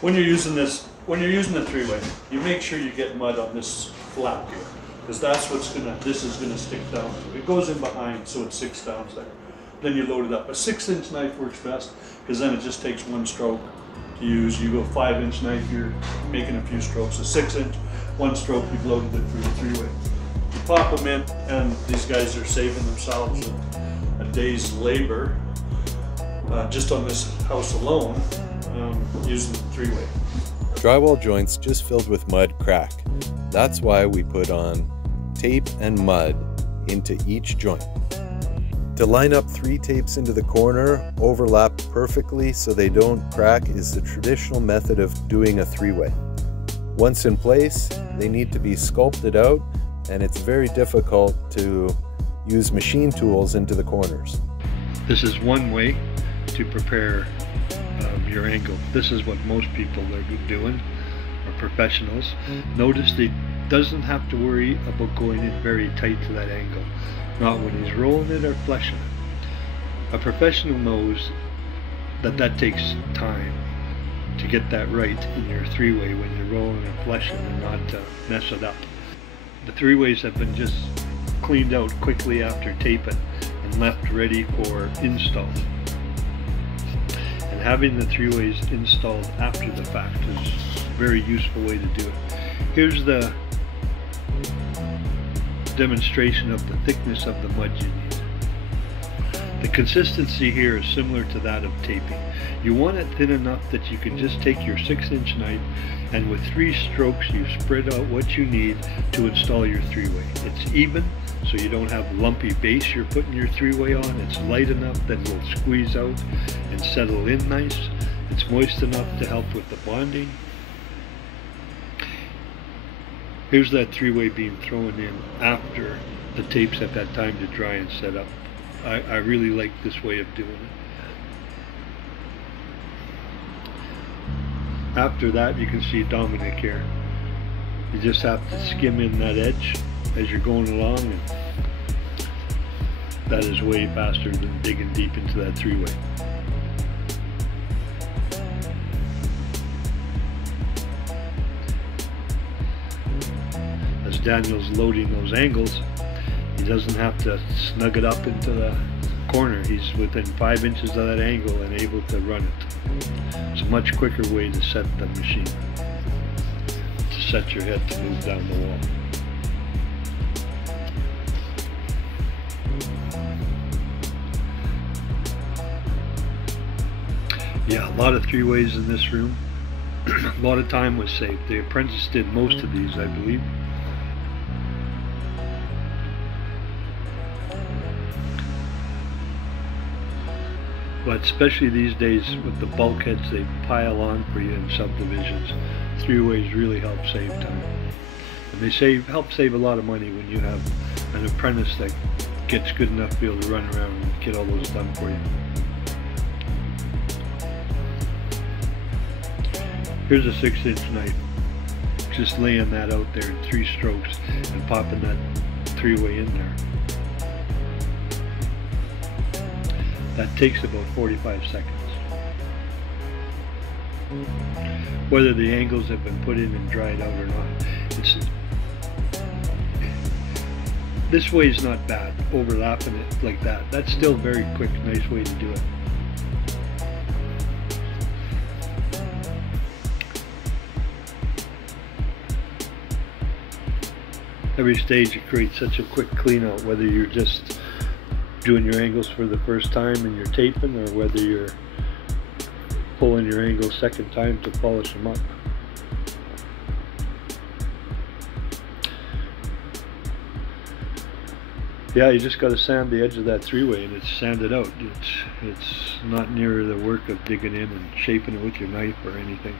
When you're using this, when you're using the three-way, you make sure you get mud on this flap here, because that's what's gonna, this is gonna stick down. It goes in behind, so it sticks down there. Then you load it up. A 6-inch knife works best, because then it just takes one stroke to use. You go 5-inch knife, you're making a few strokes. A 6-inch, one stroke, you've loaded it through the three-way. You pop them in, and these guys are saving themselves a day's labor just on this house alone, using the three-way. Drywall joints just filled with mud crack. That's why we put on tape and mud into each joint. To line up 3 tapes into the corner, overlap perfectly so they don't crack, is the traditional method of doing a three-way. Once in place, they need to be sculpted out, and it's very difficult to use machine tools into the corners. This is one way to prepare your angle. This is what most people are doing, or professionals. Notice they doesn't have to worry about going in very tight to that angle. Not when he's rolling it or fleshing it. A professional knows that that takes time to get that right in your three-way when you're rolling and fleshing and not mess it up. The three-ways have been just cleaned out quickly after taping and left ready for install. And having the three-ways installed after the fact is a very useful way to do it. Here's the demonstration of the thickness of the mud you need. The consistency here is similar to that of taping. You want it thin enough that you can just take your 6-inch knife and with 3 strokes you spread out what you need to install your three-way. It's even, so you don't have lumpy base you're putting your three-way on. It's light enough that it will squeeze out and settle in nice. It's moist enough to help with the bonding. Here's that three-way being thrown in after the tapes have had time to dry and set up. I really like this way of doing it. After that, you can see Dominic here. You just have to skim in that edge as you're going along, and that is way faster than digging deep into that three-way. As Daniel's loading those angles, he doesn't have to snug it up into the corner. He's within 5 inches of that angle and able to run it. It's a much quicker way to set the machine, to set your head to move down the wall. Yeah, a lot of three-ways in this room. A lot of time was saved. The apprentice did most of these, I believe. But especially these days with the bulkheads they pile on for you in subdivisions, three-ways really help save time. And they help save a lot of money when you have an apprentice that gets good enough to be able to run around and get all those done for you. Here's a 6-inch knife. Just laying that out there in 3 strokes and popping that three-way in there. That takes about 45 seconds. Whether the angles have been put in and dried out or not, this way is not bad, overlapping it like that. That's still a very quick, nice way to do it. Every stage it creates such a quick clean out, whether you're just doing your angles for the first time and you're taping, or whether you're pulling your angles second time to polish them up. Yeah, you just got to sand the edge of that three-way and it's sanded out. It's not near the work of digging in and shaping it with your knife or anything.